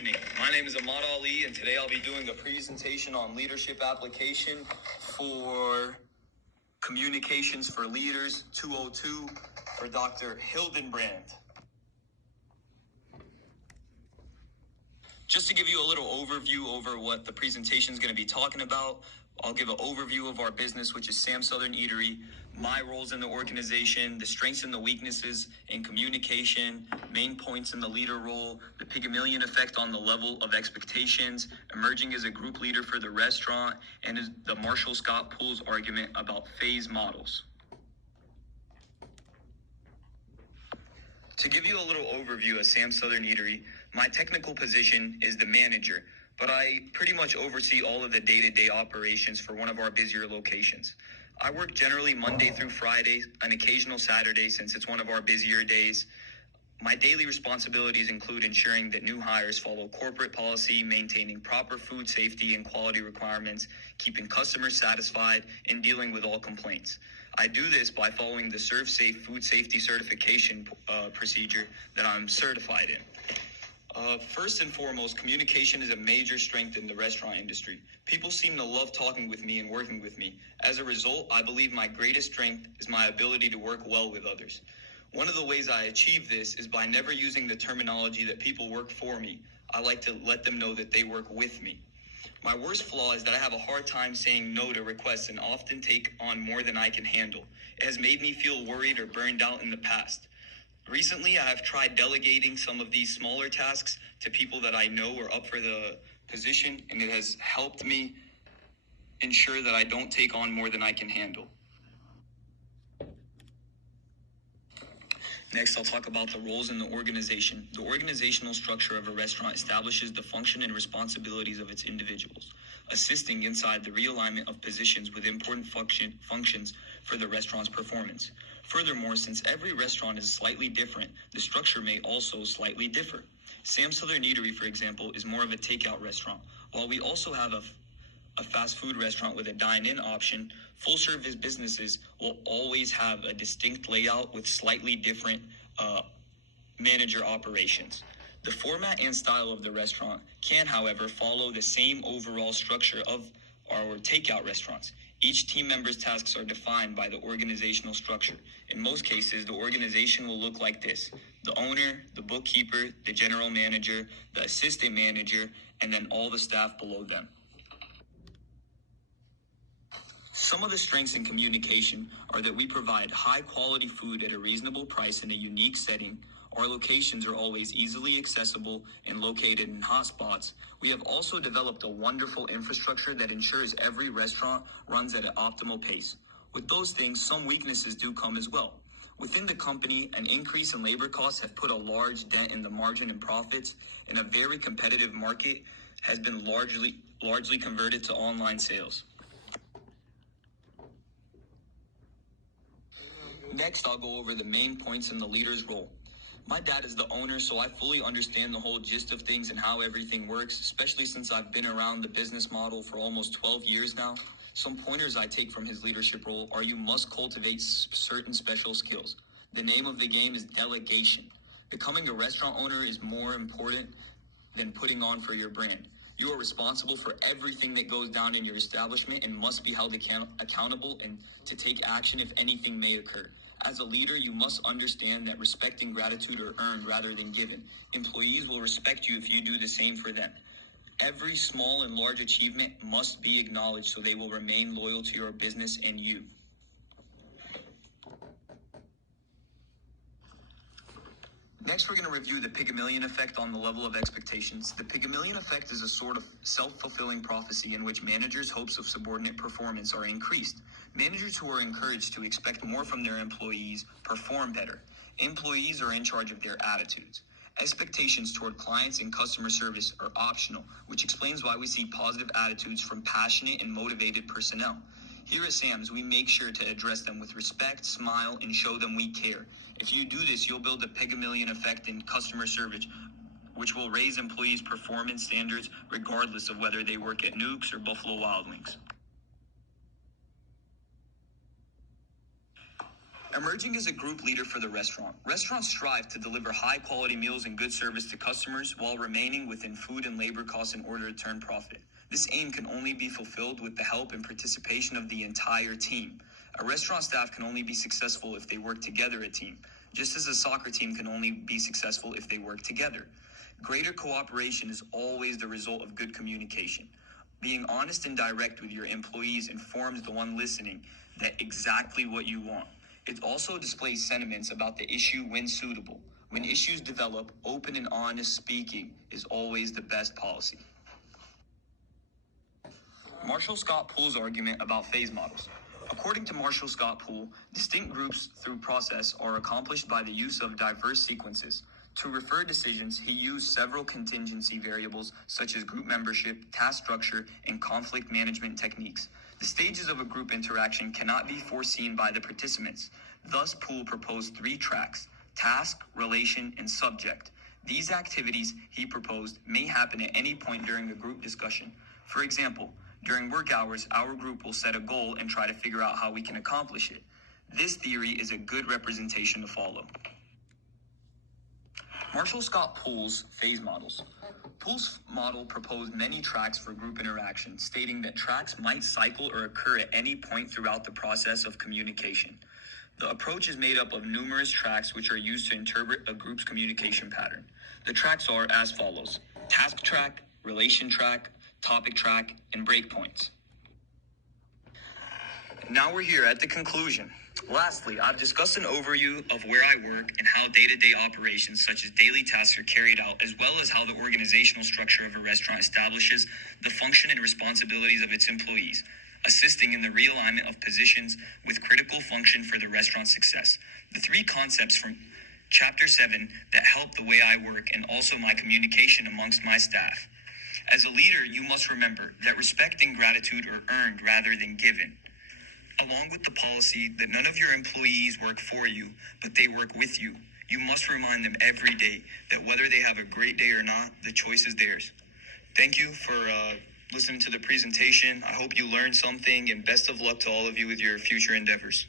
evening. My name is Ahmad Ali, and today I'll be doing a presentation on leadership application for Communications for Leaders 202 for Dr. Hildenbrand. Just to give you a little overview over what the presentation is going to be talking about, I'll give an overview of our business, which is Sam's Southern Eatery, my roles in the organization, the strengths and the weaknesses in communication, main points in the leader role, the Pygmalion effect on the level of expectations, emerging as a group leader for the restaurant, and the Marshall Scott Pools argument about phase models. To give you a little overview of Sam's Southern Eatery, my technical position is the manager, but I pretty much oversee all of the day-to-day operations for one of our busier locations. I work generally Monday through Friday, an occasional Saturday since it's one of our busier days. My daily responsibilities include ensuring that new hires follow corporate policy, maintaining proper food safety and quality requirements, keeping customers satisfied, and dealing with all complaints. I do this by following the ServSafe food safety certification procedure that I'm certified in. First and foremost, communication is a major strength in the restaurant industry. People seem to love talking with me and working with me. As a result, I believe my greatest strength is my ability to work well with others. One of the ways I achieve this is by never using the terminology that people work for me. I like to let them know that they work with me. My worst flaw is that I have a hard time saying no to requests and often take on more than I can handle. It has made me feel worried or burned out in the past. Recently, I have tried delegating some of these smaller tasks to people that I know are up for the position, and it has helped me ensure that I don't take on more than I can handle. Next, I'll talk about the roles in the organization. The organizational structure of a restaurant establishes the function and responsibilities of its individuals, assisting inside the realignment of positions with important functions for the restaurant's performance. Furthermore, since every restaurant is slightly different, the structure may also slightly differ. Sam's Southern Eatery, for example, is more of a takeout restaurant, while we also have a fast food restaurant with a dine-in option. Full-service businesses will always have a distinct layout with slightly different manager operations. The format and style of the restaurant can, however, follow the same overall structure of our takeout restaurants. Each team member's tasks are defined by the organizational structure. In most cases, the organization will look like this: the owner, the bookkeeper, the general manager, the assistant manager, and then all the staff below them. Some of the strengths in communication are that we provide high-quality food at a reasonable price in a unique setting. Our locations are always easily accessible and located in hotspots. We have also developed a wonderful infrastructure that ensures every restaurant runs at an optimal pace. With those things, some weaknesses do come as well. Within the company, an increase in labor costs have put a large dent in the margin and profits, and a very competitive market has been largely converted to online sales. Next, I'll go over the main points in the leader's role. My dad is the owner, so I fully understand the whole gist of things and how everything works, especially since I've been around the business model for almost 12 years now. Some pointers I take from his leadership role are: you must cultivate certain special skills. The name of the game is delegation. Becoming a restaurant owner is more important than putting on for your brand. You are responsible for everything that goes down in your establishment and must be held accountable and to take action if anything may occur. As a leader, you must understand that respect and gratitude are earned rather than given. Employees will respect you if you do the same for them. Every small and large achievement must be acknowledged so they will remain loyal to your business and you. Next, we're going to review the Pygmalion effect on the level of expectations. The Pygmalion effect is a sort of self-fulfilling prophecy in which managers' hopes of subordinate performance are increased. Managers who are encouraged to expect more from their employees perform better. Employees are in charge of their attitudes. Expectations toward clients and customer service are optional, which explains why we see positive attitudes from passionate and motivated personnel. Here at Sam's, we make sure to address them with respect, smile, and show them we care. If you do this, you'll build a Pygmalion effect in customer service, which will raise employees' performance standards regardless of whether they work at Nukes or Buffalo Wild Wings. Emerging as a group leader for the restaurant. Restaurants strive to deliver high-quality meals and good service to customers while remaining within food and labor costs in order to turn profit. This aim can only be fulfilled with the help and participation of the entire team. A restaurant staff can only be successful if they work together as a team, just as a soccer team can only be successful if they work together. Greater cooperation is always the result of good communication. Being honest and direct with your employees informs the one listening that exactly what you want. It also displays sentiments about the issue when suitable. When issues develop, open and honest speaking is always the best policy. Marshall Scott Poole's argument about phase models. According to Marshall Scott Poole, distinct groups through process are accomplished by the use of diverse sequences. To refer decisions, he used several contingency variables such as group membership, task structure, and conflict management techniques. The stages of a group interaction cannot be foreseen by the participants. Thus, Poole proposed 3 tracks: task, relation, and subject. These activities, he proposed, may happen at any point during a group discussion. For example, during work hours, our group will set a goal and try to figure out how we can accomplish it. This theory is a good representation to follow. Marshall Scott Poole's phase models. Poole's model proposed many tracks for group interaction, stating that tracks might cycle or occur at any point throughout the process of communication. The approach is made up of numerous tracks which are used to interpret a group's communication pattern. The tracks are as follows: task track, relation track, topic track, and breakpoints. Now we're here at the conclusion. Lastly, I've discussed an overview of where I work and how day-to-day operations such as daily tasks are carried out, as well as how the organizational structure of a restaurant establishes the function and responsibilities of its employees, assisting in the realignment of positions with critical function for the restaurant's success. The 3 concepts from Chapter 7 that help the way I work and also my communication amongst my staff. As a leader, you must remember that respect and gratitude are earned rather than given, along with the policy that none of your employees work for you, but they work with you. You must remind them every day that whether they have a great day or not, the choice is theirs. Thank you for listening to the presentation. I hope you learned something, and best of luck to all of you with your future endeavors.